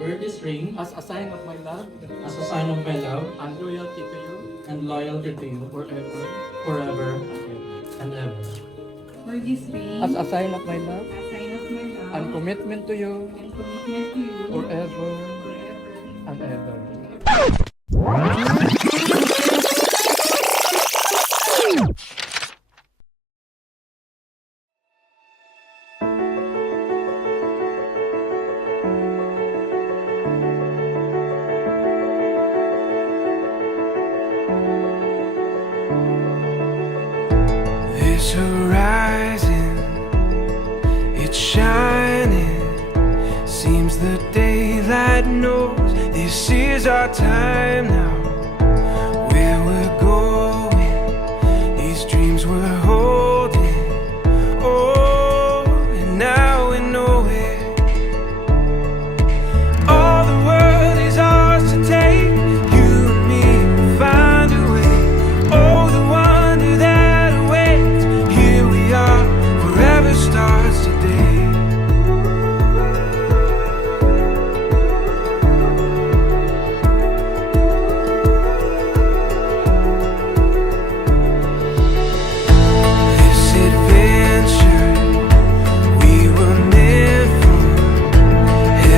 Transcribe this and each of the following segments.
Wear this ring as a sign of my love as a sign of my love and loyalty to you and loyalty to you forever forever and ever. For this ring, as a sign of my love a sign of my love and commitment to you and commitment to you forever forever. and ever. This horizon, it's shining. Seems the daylight knows this is our time now. Where we're going, these dreams we're holding. Oh, and now we know it. All the world is ours to take. You and me will find a way. Oh, the wonder that awaits. Here we are, forever starts today. This adventure we were meant for.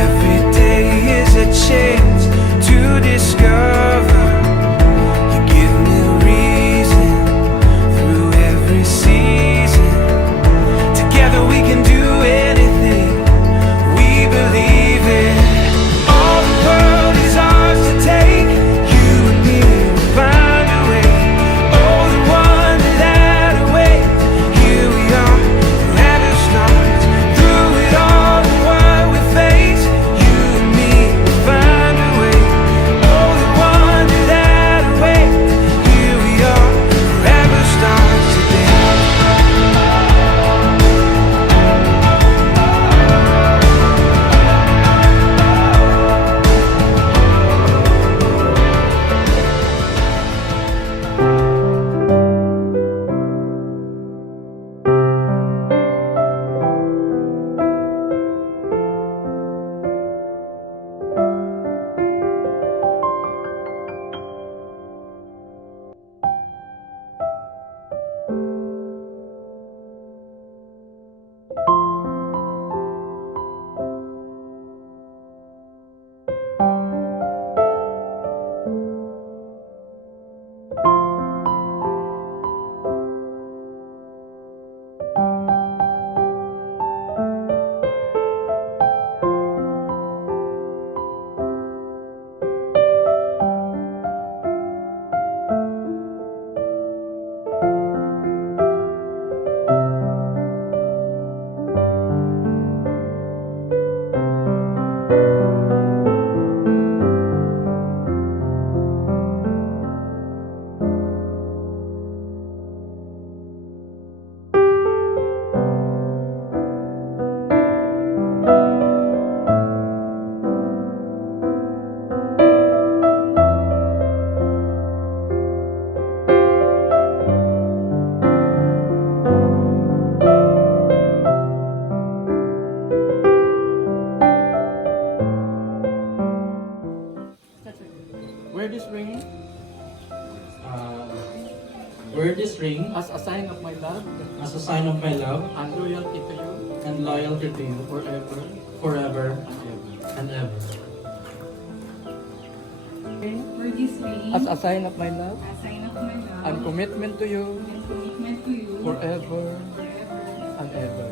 Every day is a chance to discover. You give me reason through every season. Together we can do anything we believe in. All the world is ours to take. You and me will find a way. Oh, the wonder that awaits. Here we are, forever starts. Through it all and what we face, you and me will find a way. Oh, the wonder that awaits. Here we are, forever starts today. Wear this ring Uh, wear this ring as a sign of my love as a sign of my love and loyalty to you and loyalty to you forever and ever. For this ring, as a sign of my love a sign of my love and commitment to you and commitment to you forever forever. and ever.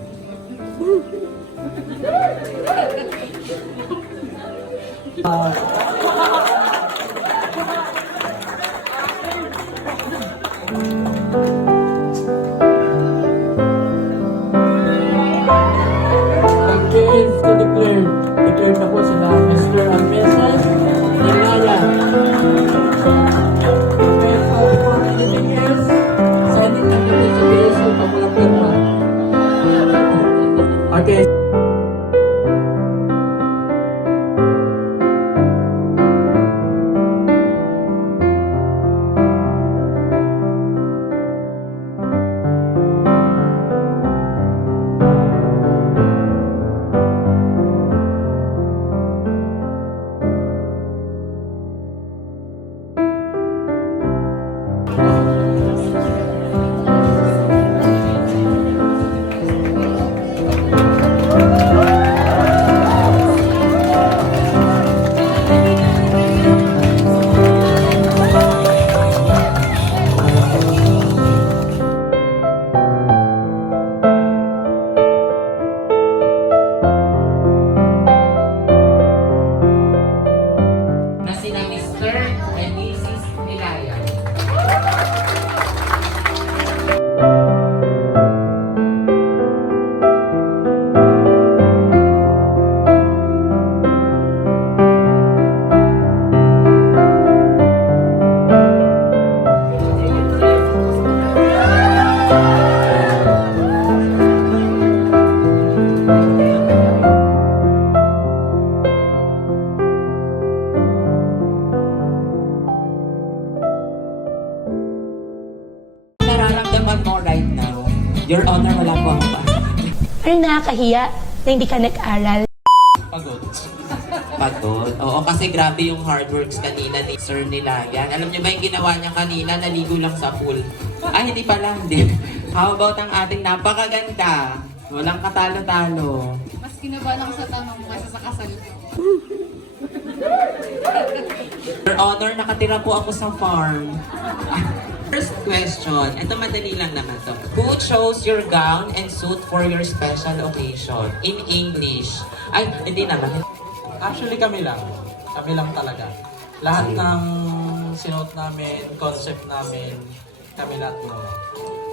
Again to declare na po sila Mr. and Mrs. Nilaya. For anything else, send it to me sa BSO pag walang pirma. Okay. Your Honor, wala po ako pa. Ano nakakahiya na hindi ka nag-aral? Pagod. Pagod. Oo, kasi grabe yung hard works kanina ni Sir Nilayan. Alam niyo ba yung ginawa niya kanina? Naligo lang sa pool. Ay, hindi pala, hindi. How about ang ating napakaganda? Walang katalo-talo. Mas kinabahan ako sa tanong kaysa sa kasal ko. Your Honor, nakatira po ako sa farm. First question, ito madali lang naman to. Who chose your gown and suit for your special occasion? In English. Ay, hindi naman. Actually, kami lang. Kami lang talaga. Lahat ng sinuot namin, concept namin, kami lahat ginawa.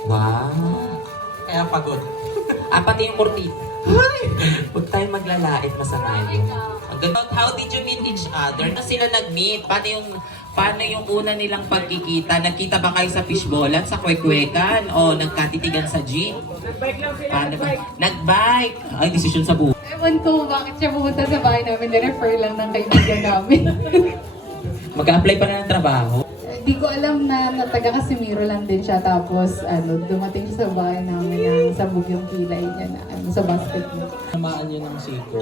Wow. Kaya pagod. Pati yung kurti. Ay! Huwag tayong maglalait, masama yun. How did you meet each other? Na sila nag-meet? Paano yung una nilang pagkikita? Nagkita ba kayo sa fishballan, sa kwek-kwekan? O nagkatitigan sa jeep? Paano ba? Nag-bike! Ay, desisyon sa buhay. Ewan ko bakit siya pumunta sa bahay namin. Na-refer lang ng kaibigan namin. Mag-a-apply pa na ng trabaho? Hindi ko alam na taga Casimiro lang din siya. Tapos dumating siya sa bahay namin na sabog yung kilay niya na sa basketball. Namaan yun ng siko.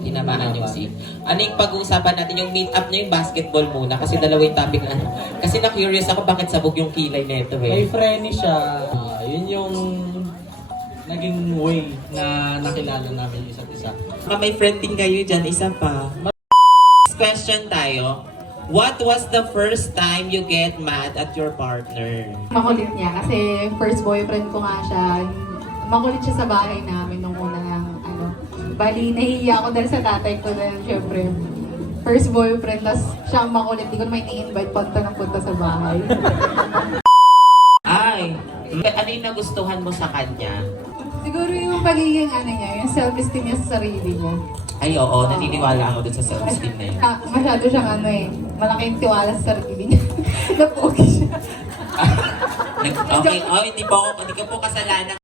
Tinamaan yung si. Ano yung pag-uusapan natin? Yung meet up na yung basketball muna. Kasi dalawa yung topic na. Kasi na-curious ako bakit sabog yung kilay nito May eh. friendly siya. Yun yung naging way na nakilala namin yung isa't isa. May friend din kayo dyan, isa pa. Next question tayo. What was the first time you get mad at your partner? Makulit niya kasi first boyfriend ko nga siya. Makulit siya sa bahay namin nung una ng bali nahihiya ako dahil sa tatay ko dahil syempre first boyfriend, tas siya ang makulit. Di ko naman i-invite punta sa bahay. Ay, ano yung nagustuhan mo sa kanya? Siguro yung pagiging niya, yung self-esteem niya sa sarili niya. Ay, oo, naniniwala ako dun sa self-esteem na yun. Masyado siyang malaking tiwala sa sarili niya. Napogi siya. Okay, hindi ko po kasalanan.